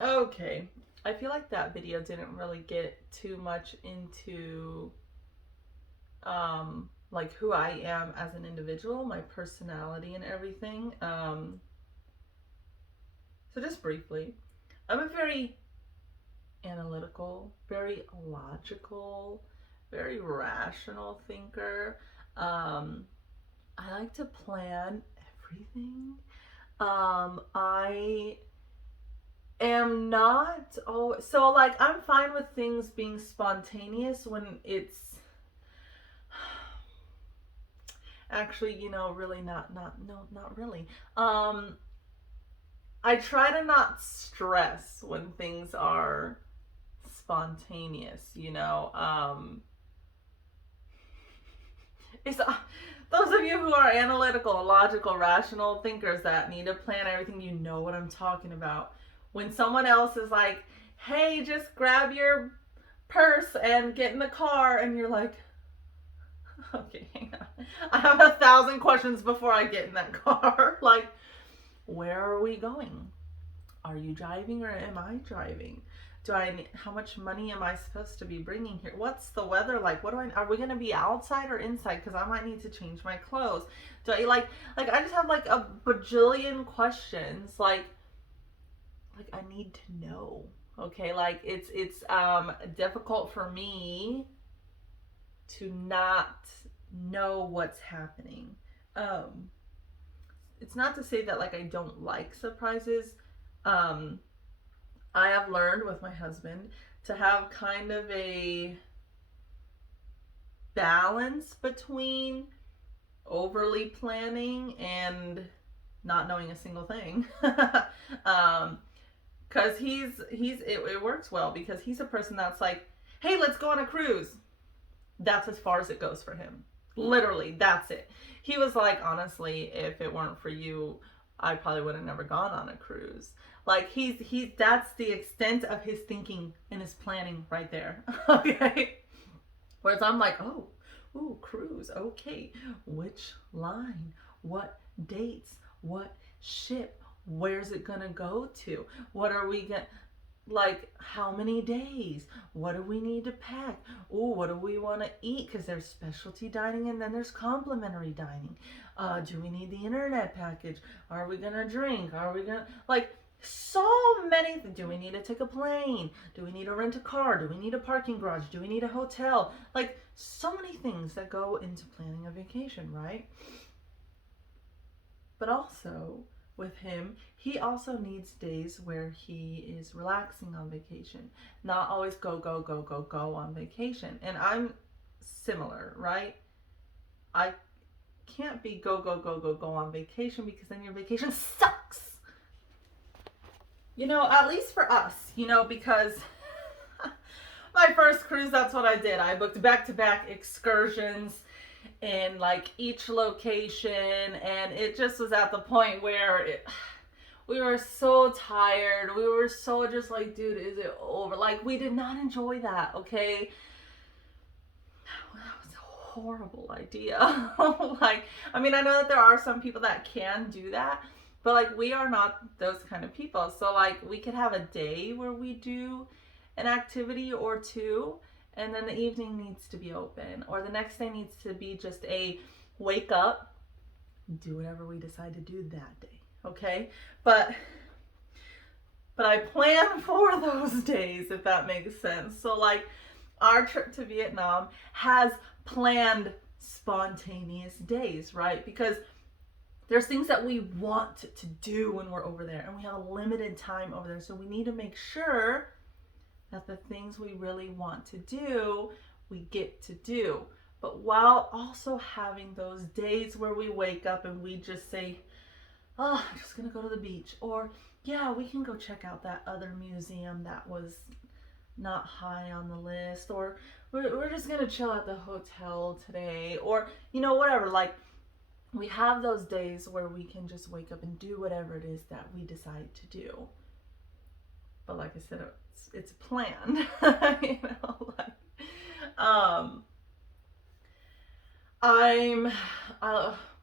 Okay. I feel like that video didn't really get too much into like who I am as an individual, my personality and everything. So just briefly, I'm a very analytical, very logical, very rational thinker. Um I like to plan everything. I am not so like I'm fine with things being spontaneous when it's actually, really not no, not really. Um I try to not stress when things are spontaneous, you know. It's those of you who are analytical, logical, rational thinkers that need to plan everything, you know what I'm talking about. When someone else is like, "Hey, just grab your purse and get in the car," and you're like, "Okay, hang on. I have 1,000 questions before I get in that car." Like, where are we going? Are you driving or am I driving? How much money am I supposed to be bringing here? What's the weather like? Are we going to be outside or inside? Because I might need to change my clothes. Do I like, I just have like a bajillion questions. Like I need to know. Okay. Like it's difficult for me to not know what's happening. Um, it's not to say that like I don't like surprises. Um, I have learned with my husband to have kind of a balance between overly planning and not knowing a single thing. Because it works well because he's a person that's like, hey, let's go on a cruise. That's as far as it goes for him. Literally, that's it. He was like, honestly, if it weren't for you, I probably would have never gone on a cruise. Like he's that's the extent of his thinking and his planning right there. Okay. Whereas I'm like, oh, ooh, cruise. Okay. Which line? What dates? What ship? Where's it gonna go to? What are we gonna like how many days? What do we need to pack? Oh, what do we want to eat? Because there's specialty dining and then there's complimentary dining. Do we need the internet package? Are we gonna drink? Are we gonna like so many? Do we need to take a plane? Do we need to rent a car? Do we need a parking garage? Do we need a hotel? Like so many things that go into planning a vacation, right? But also with him, he also needs days where he is relaxing on vacation, not always go, go, go, go, go on vacation. And I'm similar, right? I can't be go, go, go, go, go on vacation because then your vacation sucks. At least for us, because my first cruise, that's what I did. I booked back to back excursions in like each location, and it just was at the point where we were so tired. We were so just like, dude, is it over? Like, we did not enjoy that, okay? That was a horrible idea. Like, I mean, I know that there are some people that can do that, but like, we are not those kind of people. So, like, we could have a day where we do an activity or two, and then the evening needs to be open, or the next day needs to be just a wake up, do whatever we decide to do that day, okay? But I plan for those days, if that makes sense. So, like, our trip to Vietnam has planned spontaneous days, right? Because there's things that we want to do when we're over there, and we have a limited time over there. So, we need to make sure that the things we really want to do, we get to do. But while also having those days where we wake up and we just say, oh, I'm just gonna go to the beach. Or, yeah, we can go check out that other museum that was not high on the list. Or, we're just gonna chill at the hotel today. Or, whatever. Like, we have those days where we can just wake up and do whatever it is that we decide to do. But like I said, it's planned. um, I'm,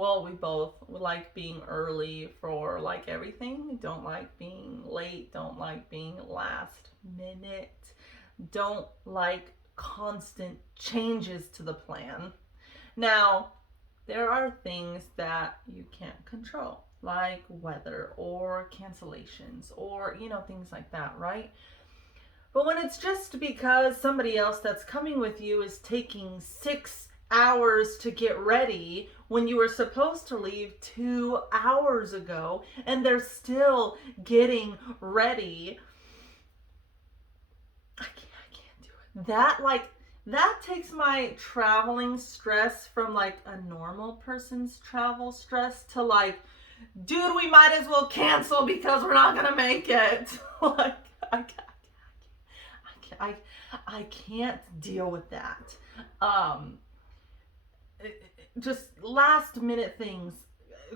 Well, we both like being early for like everything. Don't like being late. Don't like being last minute. Don't like constant changes to the plan. Now, there are things that you can't control, like weather or cancellations or, things like that, right? But when it's just because somebody else that's coming with you is taking 6 hours to get ready when you were supposed to leave 2 hours ago and they're still getting ready, I can't do it. That takes my traveling stress from like a normal person's travel stress to like, dude, we might as well cancel because we're not gonna make it. Like, I can't deal with that. Um, just last minute things,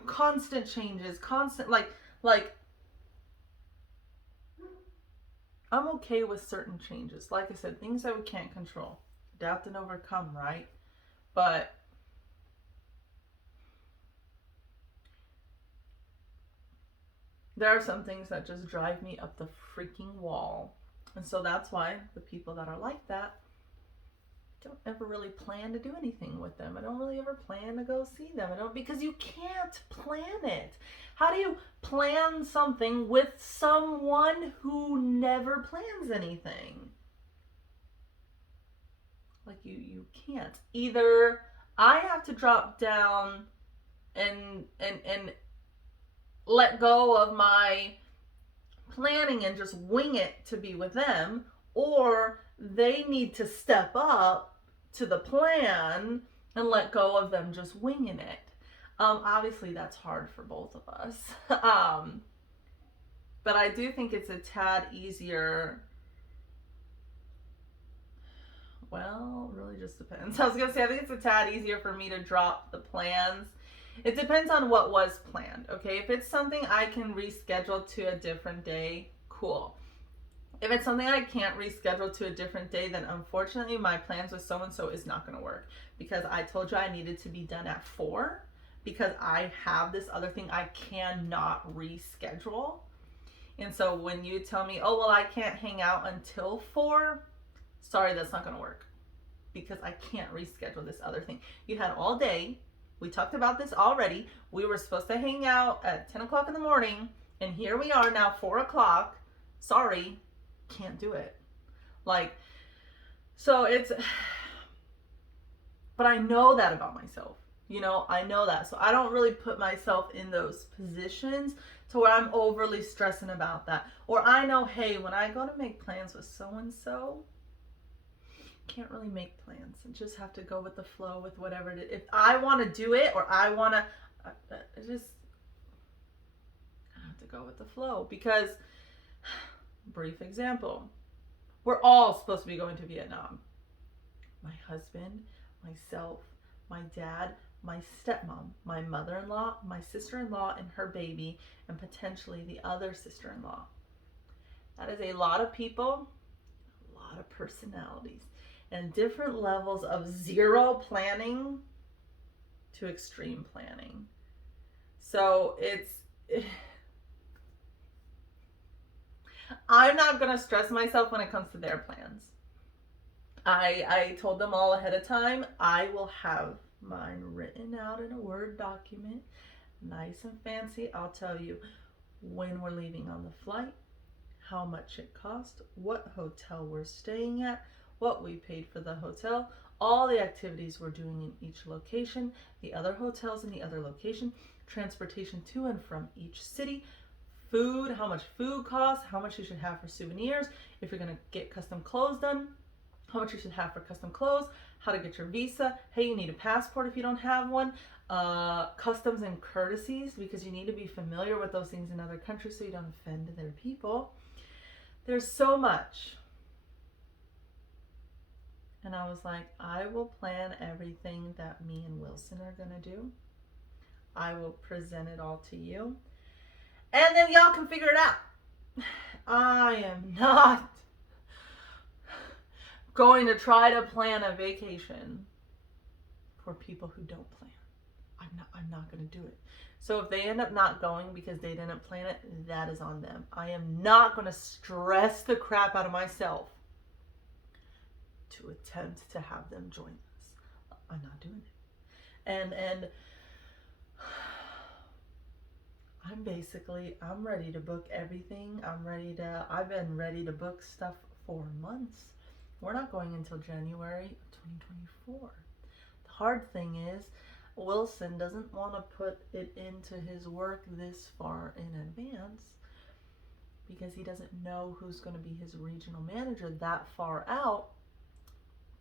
constant changes, constant like I'm okay with certain changes. Like I said, things that we can't control, adapt and overcome, right? But there are some things that just drive me up the freaking wall. And so that's why the people that are like that, I don't ever really plan to do anything with them. I don't really ever plan to go see them. I don't, because you can't plan it. How do you plan something with someone who never plans anything? Like you can't. Either I have to drop down and let go of my planning and just wing it to be with them, or they need to step up to the plan and let go of them just winging it. Obviously, that's hard for both of us. But I do think it's a tad easier. Well, it really just depends. I was going to say, I think it's a tad easier for me to drop the plans. It depends on what was planned, okay? If it's something I can reschedule to a different day, cool. If it's something I can't reschedule to a different day, then unfortunately my plans with so-and-so is not going to work, because I told you I needed to be done at 4 because I have this other thing I cannot reschedule. And so when you tell me, oh, well, I can't hang out until 4, sorry, that's not going to work because I can't reschedule this other thing. You had all day. We talked about this already. We were supposed to hang out at 10 o'clock in the morning, and here we are now, 4 o'clock. Sorry, can't do it. Like, so it's, but I know that about myself. I know that. So I don't really put myself in those positions to where I'm overly stressing about that. Or I know, hey, when I go to make plans with so-and-so, can't really make plans and just have to go with the flow with whatever it is. If I want to do it, or I want to, I have to go with the flow. Because, brief example, we're all supposed to be going to Vietnam. My husband, myself, my dad, my stepmom, my mother-in-law, my sister-in-law and her baby, and potentially the other sister-in-law. That is a lot of people, a lot of personalities, and different levels of zero planning to extreme planning. So I'm not going to stress myself when it comes to their plans. I told them all ahead of time, I will have mine written out in a Word document, nice and fancy. I'll tell you when we're leaving on the flight, how much it cost, what hotel we're staying at, what we paid for the hotel, all the activities we're doing in each location, the other hotels in the other location, transportation to and from each city, food, how much food costs, how much you should have for souvenirs, if you're going to get custom clothes done, how much you should have for custom clothes, how to get your visa, hey, you need a passport if you don't have one, customs and courtesies, because you need to be familiar with those things in other countries so you don't offend their people. There's so much. And I was like, I will plan everything that me and Wilson are going to do. I will present it all to you. And then y'all can figure it out. I am not going to try to plan a vacation for people who don't plan. I'm I'm not going to do it. So if they end up not going because they didn't plan it, that is on them. I am not going to stress the crap out of myself to attempt to have them join us. I'm not doing it. And I'm ready to book everything. I've been ready to book stuff for months. We're not going until January of 2024. The hard thing is, Wilson doesn't want to put it into his work this far in advance because he doesn't know who's going to be his regional manager that far out.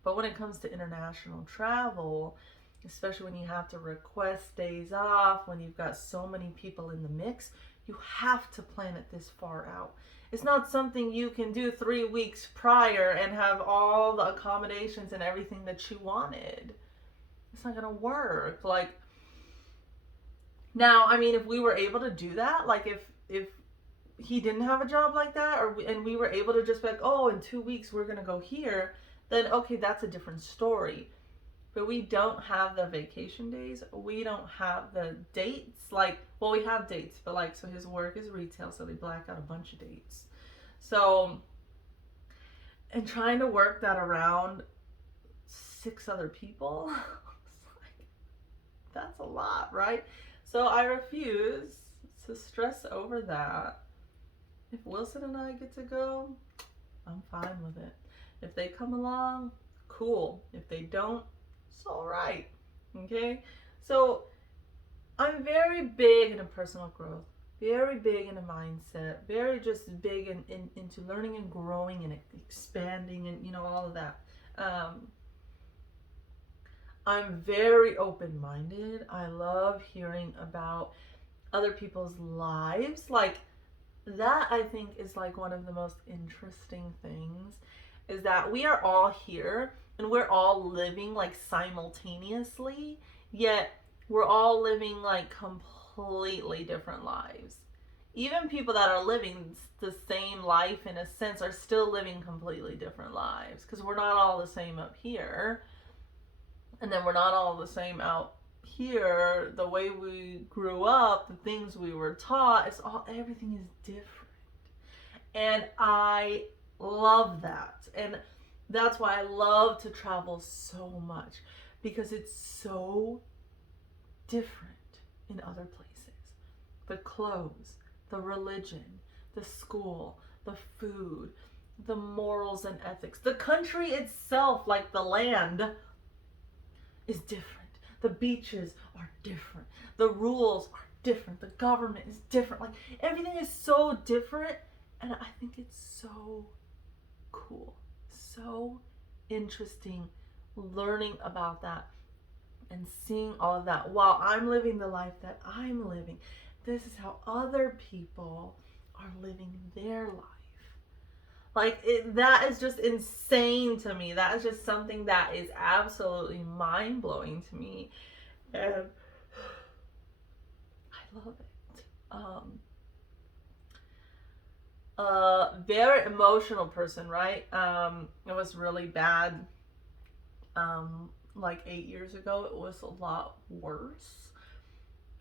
But when it comes to international travel, especially when you have to request days off, when you've got so many people in the mix, you have to plan it this far out. It's not something you can do 3 weeks prior and have all the accommodations and everything that you wanted. It's not going to work. Like, now, I mean, if we were able to do that, like if he didn't have a job like that, and we were able to just be like, oh, in 2 weeks we're going to go here, then okay, that's a different story. But we don't have the vacation days. We don't have the dates. Like, well, we have dates, but like, so his work is retail, so they black out a bunch of dates. So, and trying to work that around 6 other people, that's a lot, right? So I refuse to stress over that. If Wilson and I get to go, I'm fine with it. If they come along, cool. If they don't, it's all right. Okay? So I'm very big into personal growth, very big into mindset, very just big into learning and growing and expanding and, you know, all of that. I'm very open-minded. I love hearing about other people's lives. Like, that I think is like one of the most interesting things, is that we are all here and we're all living like simultaneously, yet we're all living like completely different lives. Even people that are living the same life in a sense are still living completely different lives, because we're not all the same up here. And then we're not all the same out here. The way we grew up, the things we were taught, everything is different. And I love that. And that's why I love to travel so much, because it's so different in other places. The clothes, the religion, the school, the food, the morals and ethics. The country itself, like the land, is different. The beaches are different. The rules are different. The government is different. Like, everything is so different, and I think it's so cool, so interesting learning about that and seeing all of that while I'm living the life that I'm living. This is how other people are living their life. Like, that is just insane to me. That is just something that is absolutely mind-blowing to me. And I love it. Very emotional person, right? It was really bad. Like 8 years ago, it was a lot worse.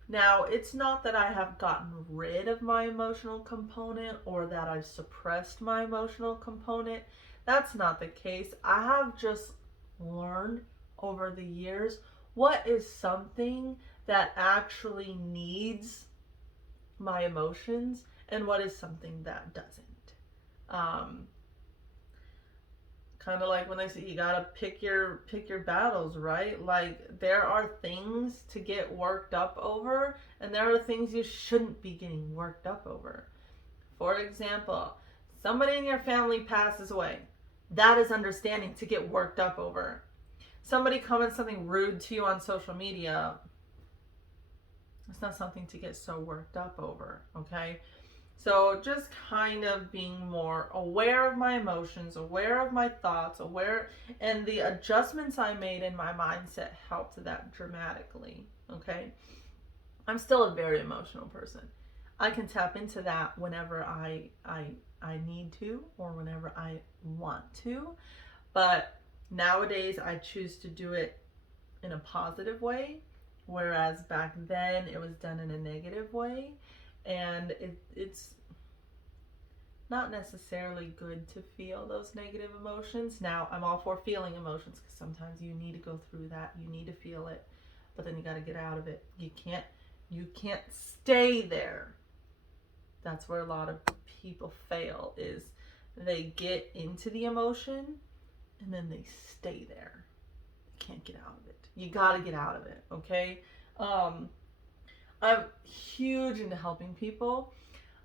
Now, it's not that I have gotten rid of my emotional component or that I've suppressed my emotional component. That's not the case. I have just learned over the years what is something that actually needs my emotions and what is something that doesn't. Kind of like when they say you gotta pick your battles, right? Like, there are things to get worked up over, and there are things you shouldn't be getting worked up over. For example, somebody in your family passes away. That is understanding to get worked up over. Somebody comments something rude to you on social media. It's not something to get so worked up over, okay? So just kind of being more aware of my emotions, aware of my thoughts, and the adjustments I made in my mindset helped that dramatically, okay? I'm still a very emotional person. I can tap into that whenever I need to or whenever I want to, but nowadays I choose to do it in a positive way Whereas back then it was done in a negative way, and it's not necessarily good to feel those negative emotions. Now, I'm all for feeling emotions because sometimes you need to go through that. You need to feel it, but then you got to get out of it. You can't stay there. That's where a lot of people fail, is they get into the emotion and then they stay there. They can't get out of it. You got to get out of it, okay? I'm huge into helping people.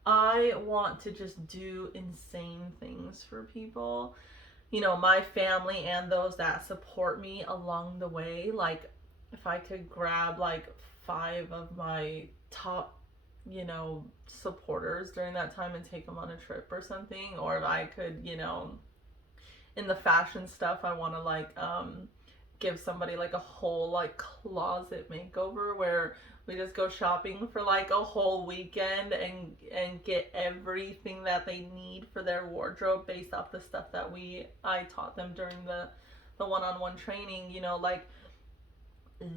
I want to just do insane things for people. You know, my family and those that support me along the way. Like, if I could grab like 5 of my top, supporters during that time and take them on a trip or something, or if I could, in the fashion stuff, I want to like give somebody like a whole like closet makeover where we just go shopping for like a whole weekend and get everything that they need for their wardrobe based off the stuff that I taught them during the one-on-one training. Like,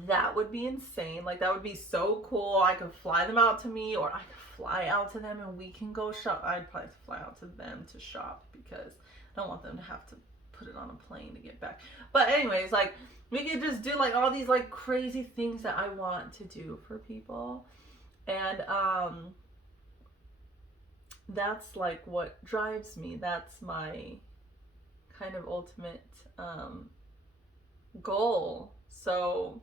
that would be insane. Like, that would be so cool. I could fly them out to me, or I could fly out to them and we can go shop. I'd probably fly out to them to shop because I don't want them to have to put it on a plane to get back. But anyways, like, we could just do like all these like crazy things that I want to do for people. And that's like what drives me. That's my kind of ultimate goal. So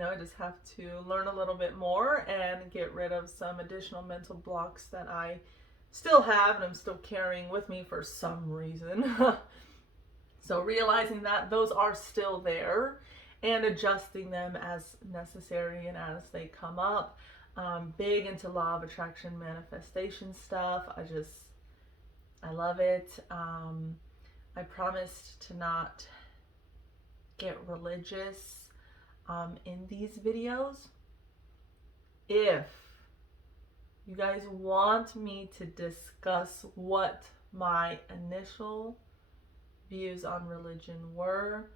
I just have to learn a little bit more and get rid of some additional mental blocks that I still have and I'm still carrying with me for some reason. So realizing that those are still there and adjusting them as necessary and as they come up. Big into law of attraction manifestation stuff. I love it. I promised to not get religious in these videos. If you guys want me to discuss what my initial views on religion were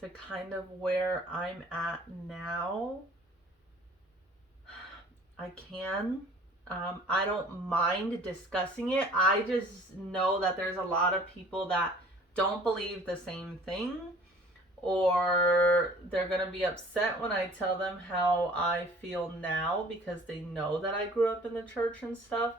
to kind of where I'm at now, I can. I don't mind discussing it. I just know that there's a lot of people that don't believe the same thing, or they're going to be upset when I tell them how I feel now because they know that I grew up in the church and stuff.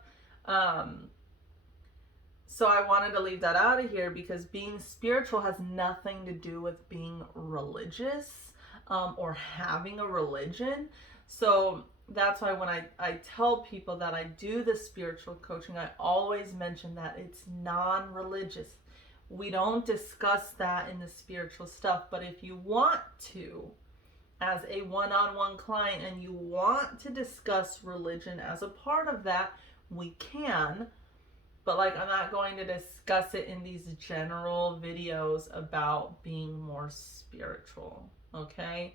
So I wanted to leave that out of here because being spiritual has nothing to do with being religious or having a religion. So that's why when I tell people that I do the spiritual coaching, I always mention that it's non-religious. We don't discuss that in the spiritual stuff, but if you want to, as a one-on-one client, and you want to discuss religion as a part of that, we can. But like, I'm not going to discuss it in these general videos about being more spiritual, okay?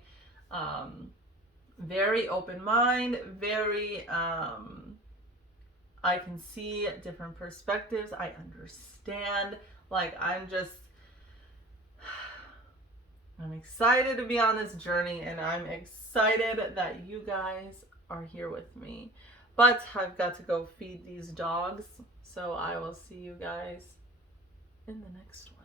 Very open mind, very, I can see different perspectives. I understand. Like, I'm excited to be on this journey, and I'm excited that you guys are here with me. But I've got to go feed these dogs, so I will see you guys in the next one.